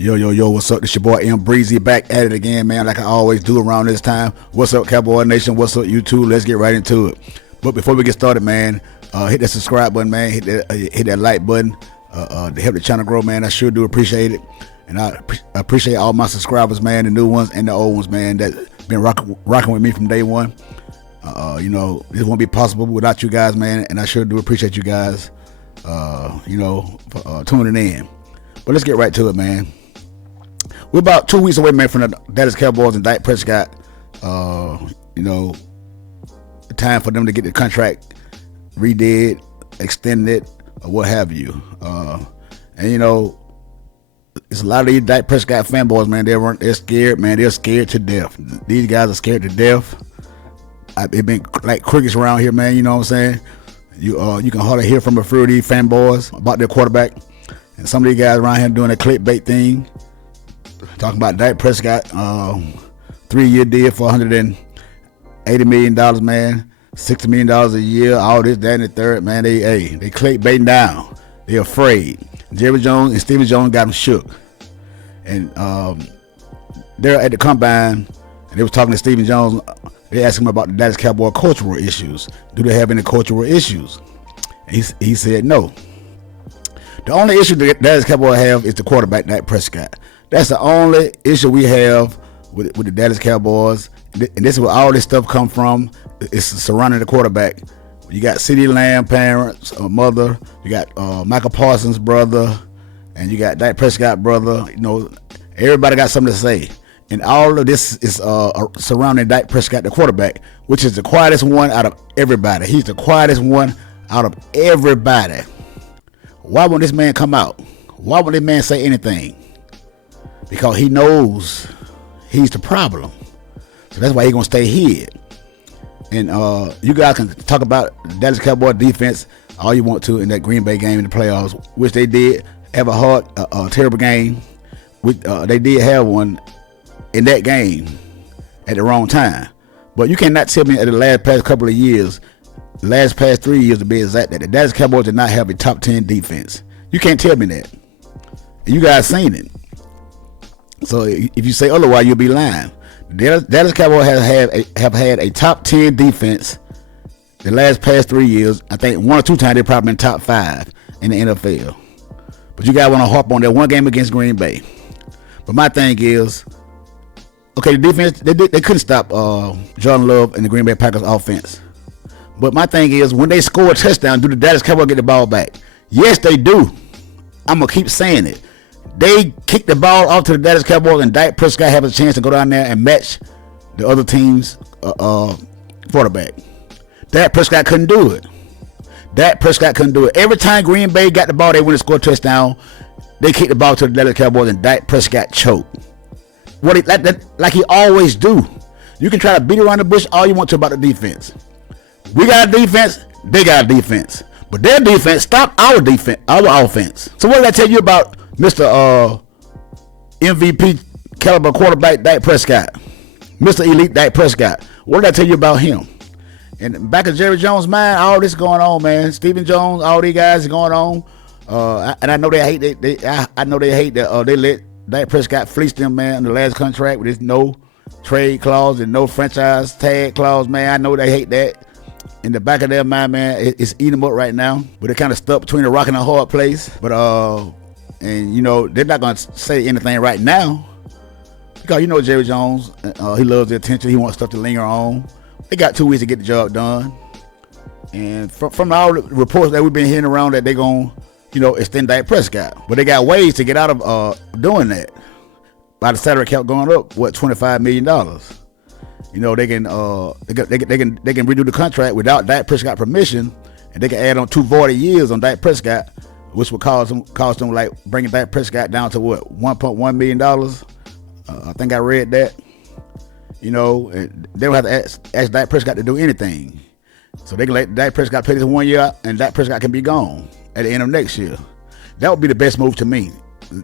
Yo, what's up? This your boy M Breezy back at it again, man, like I always do around this time. What's up, Cowboy Nation? What's up, YouTube? Let's get right into it. But before we get started, man, hit that subscribe button, man. Hit that like button to help the channel grow, man. I sure do appreciate it. And I appreciate all my subscribers, man, the new ones and the old ones, man, that been rocking with me from day one. This won't be possible without you guys, man, and I sure do appreciate you guys, for tuning in. But let's get right to it, man. We're about 2 weeks away, man, from the Dallas Cowboys and Dak Prescott. The time for them to get the contract redid, extended, or what have you. It's a lot of these Dak Prescott fanboys, man. They're scared, man. They're scared to death. These guys are scared to death. It's been like crickets around here, man. You know what I'm saying? You can hardly hear from a few of these fanboys about their quarterback. And some of these guys around here doing a clickbait thing, talking about Dak Prescott, 3-year deal for $180 million, man, $60 million a year, all this, that, and the third, man. They clickbaiting down. They're afraid. Jerry Jones and Stephen Jones got them shook. And they're at the combine, and they was talking to Stephen Jones. They asked him about the Dallas Cowboy cultural issues. Do they have any cultural issues? And he said no. The only issue the Dallas Cowboys have is the quarterback, Dak Prescott. That's the only issue we have with the Dallas Cowboys. And this is where all this stuff come from. It's surrounding the quarterback. You got CeeDee Lamb parents, mother. You got Michael Parsons' brother, and you got Dak Prescott brother. Everybody got something to say. And all of this is surrounding Dak Prescott, the quarterback, which is the quietest one out of everybody. He's the quietest one out of everybody. Why won't this man come out? Why won't this man say anything? Because he knows he's the problem. So that's why he's going to stay hid. And you guys can talk about the Dallas Cowboy defense all you want to in that Green Bay game in the playoffs, which they did have a terrible game. They did have one in that game at the wrong time. But you cannot tell me at the past 3 years to be exact, that the Dallas Cowboys did not have a top 10 defense. You can't tell me that. And you guys seen it. So if you say otherwise, you'll be lying. The Dallas Cowboys have had a top 10 defense the past 3 years. I think 1 or 2 times they've probably been top 5 in the NFL. But you guys want to harp on that one game against Green Bay. But my thing is, okay, the defense, they couldn't stop Jordan Love and the Green Bay Packers offense. But my thing is, when they score a touchdown, do the Dallas Cowboys get the ball back? Yes, they do. I'm going to keep saying it. They kick the ball off to the Dallas Cowboys, and Dak Prescott have a chance to go down there and match the other team's quarterback. Dak Prescott couldn't do it. Every time Green Bay got the ball, they went and scored a touchdown. They kicked the ball to the Dallas Cowboys, and Dak Prescott choked. Like he always do. You can try to beat around the bush all you want to about the defense. We got a defense, they got a defense. But their defense stopped our offense. So what did I tell you about Mr. MVP caliber quarterback Dak Prescott? Mr. Elite Dak Prescott. What did I tell you about him? And back of Jerry Jones' mind, all this going on, man. Stephen Jones, all these guys going on. And I know they hate I know they hate that they let Dak Prescott fleece them, man, in the last contract with his no trade clause and no franchise tag clause, man. I know they hate that. In the back of their mind, man, it's eating them up right now. But they're kind of stuck between a rock and a hard place. But they're not gonna say anything right now because Jerry Jones, he loves the attention. He wants stuff to linger on. They got 2 weeks to get the job done. And from all the reports that we've been hearing around, that they're gonna extend Dak Prescott. But they got ways to get out of doing that. By the salary cap going up, $25 million. They can redo the contract without Dak Prescott permission, and they can add on 2 voided years on Dak Prescott, which would cost them like bringing Dak Prescott down to $1.1 million. I think I read that. They don't have to ask Dak Prescott to do anything, so they can let Dak Prescott play this 1 year, and Dak Prescott can be gone at the end of next year. That would be the best move to me,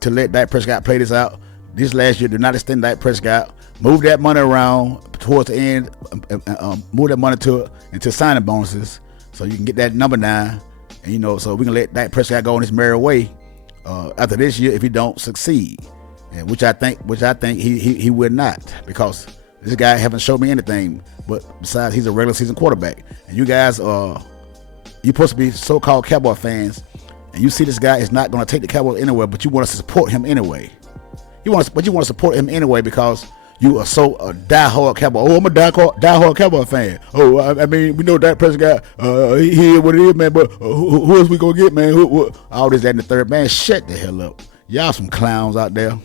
to let Dak Prescott play this out this last year. Do not extend Dak Prescott. Move that money around towards the end. Move that money into signing bonuses, so you can get that number down. And so we can let Dak Prescott go on his merry way after this year if he don't succeed. and which I think he would not, because this guy haven't showed me anything. But besides, he's a regular season quarterback, and you guys are supposed to be so-called Cowboy fans, and you see this guy is not going to take the Cowboys anywhere, but you want to support him anyway. You want to support him anyway because you are so diehard Cowboy. Oh, I'm a diehard Cowboy fan. Oh, I mean, we know Dak Prescott. He is what it is, man. But who else we gonna get, man? All this, that, and the third, man. Shut the hell up. Y'all some clowns out there.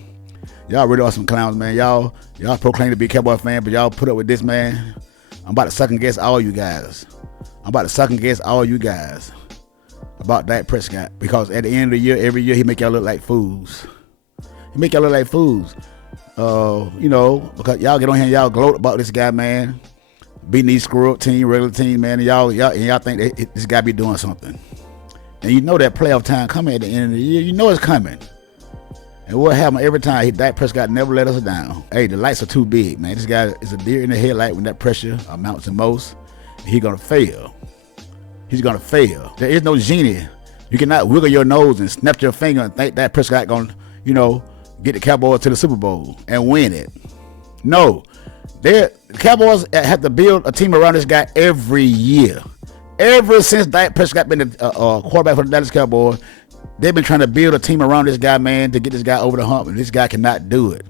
Y'all really are some clowns, man. Y'all proclaim to be a Cowboy fan, but y'all put up with this, man. I'm about to second guess all you guys. About Dak Prescott, because at the end of the year, every year he make y'all look like fools. You know, because y'all get on here and y'all gloat about this guy, man, beating these screw-up team, regular team, man, and y'all think that this guy be doing something. And you know that playoff time coming at the end of the year. You know it's coming. And what happened every time? Dak Prescott never let us down. Hey, the lights are too big, man. This guy is a deer in the headlight when that pressure amounts to most. He's going to fail. There is no genie. You cannot wiggle your nose and snap your finger and think that Prescott going to, you know, get the Cowboys to the Super Bowl and win it. No. The Cowboys have to build a team around this guy every year. Ever since Dak Prescott been the quarterback for the Dallas Cowboys, they've been trying to build a team around this guy, man, to get this guy over the hump, and this guy cannot do it.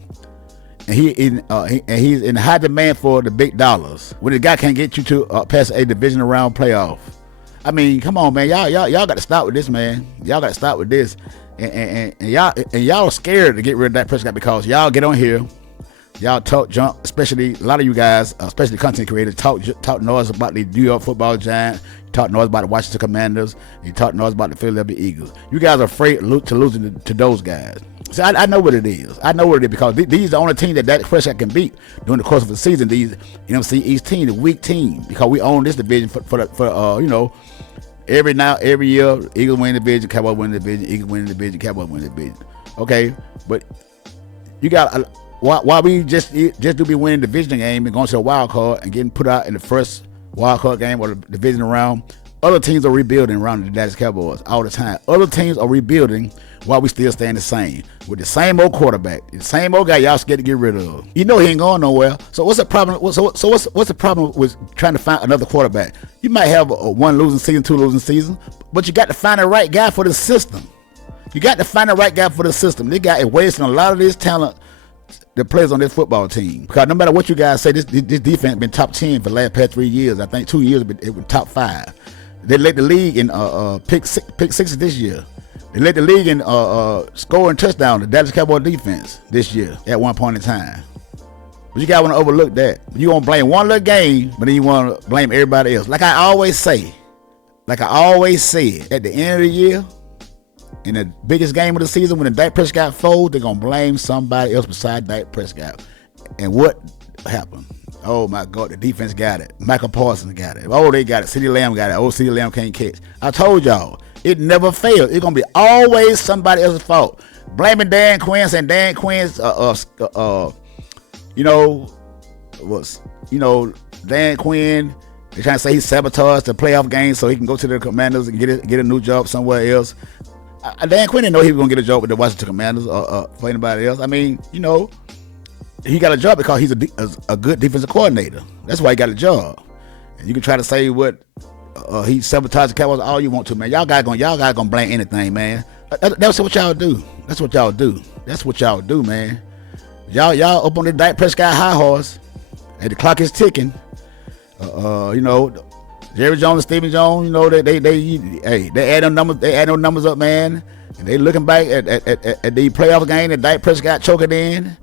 And he's in high demand for the big dollars. When the guy can't get you to past a division round playoff. I mean, come on, man. Y'all got to stop with this, man. Y'all got to stop with this. And y'all are scared to get rid of Dak Prescott because y'all get on here, y'all talk junk, especially a lot of you guys, especially content creators, talk noise about the New York Football Giants, talk noise about the Washington Commanders, you talk noise about the Philadelphia Eagles. You guys are afraid to losing to those guys. See, I know what it is. Because these are the only team that Dak Prescott can beat during the course of the season. These NFC East team, the weak team, because we own this division for you know. Every year, Eagles win the division, Cowboys win the division, Eagles win the division, Cowboys win the division. Okay, but you got why we just do be winning the division game and going to a wild card and getting put out in the first wild card game or the division round. Other teams are rebuilding around the Dallas Cowboys all the time. Other teams are rebuilding while we still staying the same with the same old quarterback, the same old guy y'all scared to get rid of. You know he ain't going nowhere. So what's the problem? So what's the problem with trying to find another quarterback? You might have a 1 losing season, 2 losing season, but you got to find the right guy for the system. This guy is wasting a lot of this talent that plays on this football team. Because no matter what you guys say, this defense been top 10 for the last past 3 years. I think 2 years it was top 5. They led the league in pick sixes this year. They led the league in scoring touchdown, the Dallas Cowboys defense this year at one point in time. But you guys want to overlook that. You want to blame one little game, but then you want to blame everybody else. Like I always say, at the end of the year, in the biggest game of the season, when the Dak Prescott folds, they're going to blame somebody else besides Dak Prescott. And what happened? Oh my God, the defense got it. Michael Parsons got it. Oh, they got it. CeeDee Lamb got it. Oh, CeeDee Lamb can't catch. I told y'all, it never fails. It's going to be always somebody else's fault. Blaming Dan Quinn, saying Dan Quinn's, Dan Quinn, they're trying to say he sabotaged the playoff game so he can go to the Commanders and get a new job somewhere else. Dan Quinn didn't know he was going to get a job with the Washington Commanders or for anybody else. I mean, he got a job because he's a good defensive coordinator. That's why he got a job. And you can try to say what he sabotaged the Cowboys all you want to, man. Y'all guys gonna blame anything, man. That's what y'all do. That's what y'all do, man. Y'all up on the Dak Prescott high horse. And the clock is ticking. Jerry Jones and Stephen Jones, they add them numbers up, man. And they looking back at the playoff game that Dak Prescott choked it in.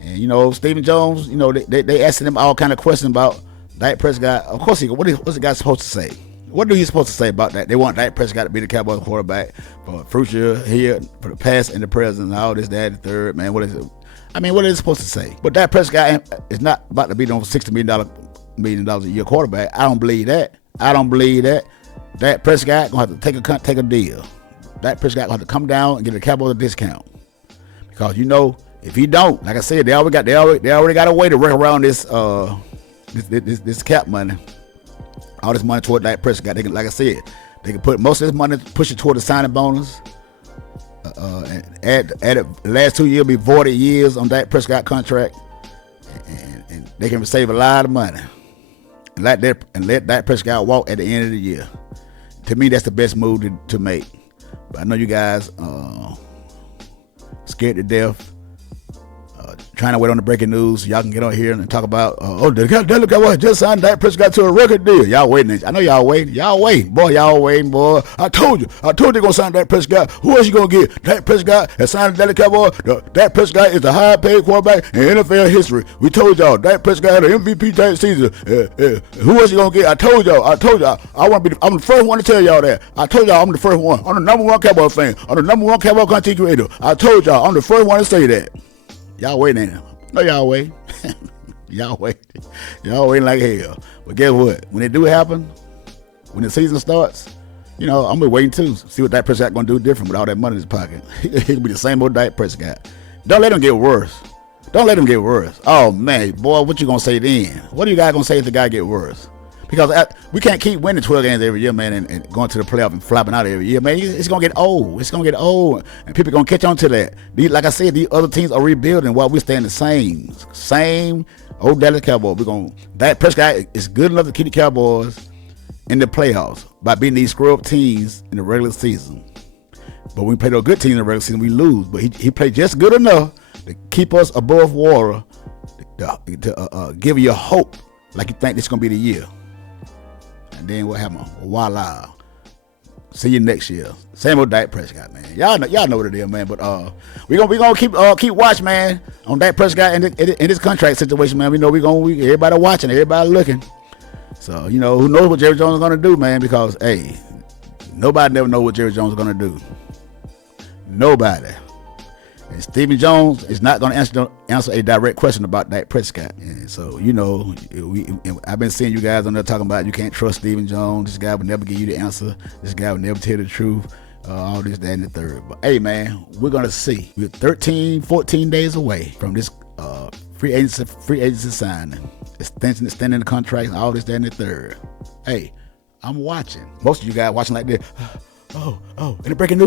And Stephen Jones, they asking him all kind of questions about Dak Prescott. Of course, what's the guy supposed to say? What are you supposed to say about that? They want Dak Prescott to be the Cowboys quarterback for future here, for the past and the present, and all this, that, and the third. Man, what is it? I mean, what is it supposed to say? But Dak Prescott is not about to be no $60 million a year quarterback. I don't believe that. Dak Prescott gonna have to take a deal. Dak Prescott gonna have to come down and get the Cowboys a discount, because if he don't, like I said, they already got a way to work around this cap money. All this money toward Dak Prescott. They can, like I said, they can put most of this money, push it toward the signing bonus. and add the last 2 years be 40 years on Dak Prescott contract, and they can save a lot of money. And let Dak Prescott walk at the end of the year. To me, that's the best move to make. But I know you guys scared to death. Trying to wait on the breaking news. Y'all can get on here and talk about, look at what just signed Dak Prescott to a record deal. Y'all waiting. I know y'all waiting. Y'all waiting, boy. I told you they're gonna sign Dak Prescott. Who else you gonna get? Dak Prescott has signed Dallas Cowboys. Dak Prescott is the highest paid quarterback in NFL history. We told y'all Dak Prescott had an MVP type season. Who else you gonna get? I told y'all. I'm the first one to tell y'all that. I told y'all I'm the first one. I'm the number one Cowboy fan. I'm the number one Cowboy content creator. I told y'all I'm the first one to say that. Y'all waiting, ain't it? No, y'all wait. Y'all waiting like hell. But guess what? When it do happen, when the season starts, I'm gonna be waiting too. See what Dak Prescott gonna do different with all that money in his pocket. He'll be the same old Dak Prescott. Don't let him get worse. Oh man, boy, what you gonna say then? What are you guys gonna say if the guy get worse? Because we can't keep winning 12 games every year, man, and going to the playoff and flopping out every year, man. It's going to get old. And people going to catch on to that. Like I said, these other teams are rebuilding while we're staying the same. Same old Dallas Cowboys. Dak Prescott is good enough to keep the Cowboys in the playoffs by beating these screw-up teams in the regular season. But when we play those good teams in the regular season, we lose. But he played just good enough to keep us above water, to give you hope like you think this is going to be the year. And then what happened? Voila. See you next year. Same old Dak Prescott, man. Y'all know what it is, man. But we gonna keep watch, man, on Dak Prescott in this contract situation, man. We know everybody watching, everybody looking. So who knows what Jerry Jones is gonna do, man? Because hey, nobody never know what Jerry Jones is gonna do. Nobody. And Stephen Jones is not going to answer a direct question about Dak Prescott. And so, I've been seeing you guys on there talking about you can't trust Stephen Jones. This guy would never give you the answer. This guy would never tell the truth. All this, that, and the third. But, hey, man, we're going to see. We're 13, 14 days away from this free agency signing. Extending the contract, and all this, that, and the third. Hey, I'm watching. Most of you guys watching like this. Oh, in the breaking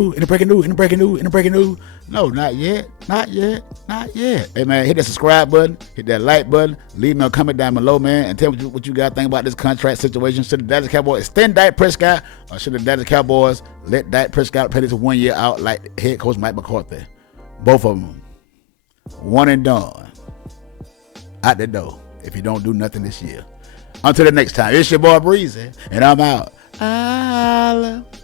news. No, not yet. Hey, man, hit that subscribe button, hit that like button, leave me a comment down below, man, and tell me what you guys think about this contract situation. Should the Dallas Cowboys extend Dak Prescott, or should the Dallas Cowboys let Dak Prescott play this 1 year out like head coach Mike McCarthy? Both of them. One and done. Out the door if you don't do nothing this year. Until the next time, it's your boy Breezy, and I'm out. I love